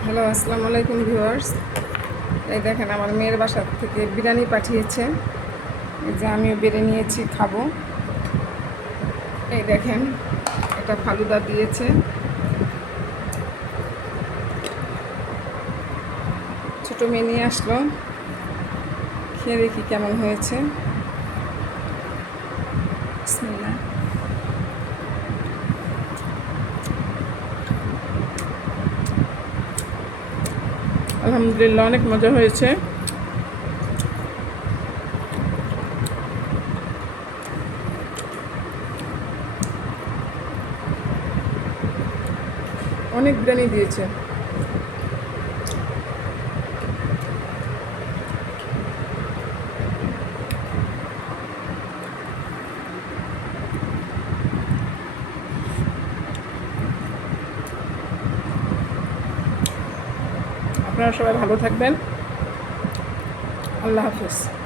Hello, আসসালামু আলাইকুম viewers. এই দেখেন আমার মেয়ের বাসা থেকে বিরিয়ানি পাঠিয়েছে। এই যে আমিও বেড়ে নিয়েছি, খাবো। এই দেখেন, এটা ফালুদা দিয়েছে। ছোটো মেয়ে নিয়ে আসলো, খেয়ে দেখি কেমন হয়েছে। বিসমিল্লাহ। আলহামদুলিল্লাহ, অনেক মজা হয়েছে। অনেক বিরিয়ানি দিয়েছে। আপনারা সবাই ভালো থাকবেন। আল্লাহ হাফেজ।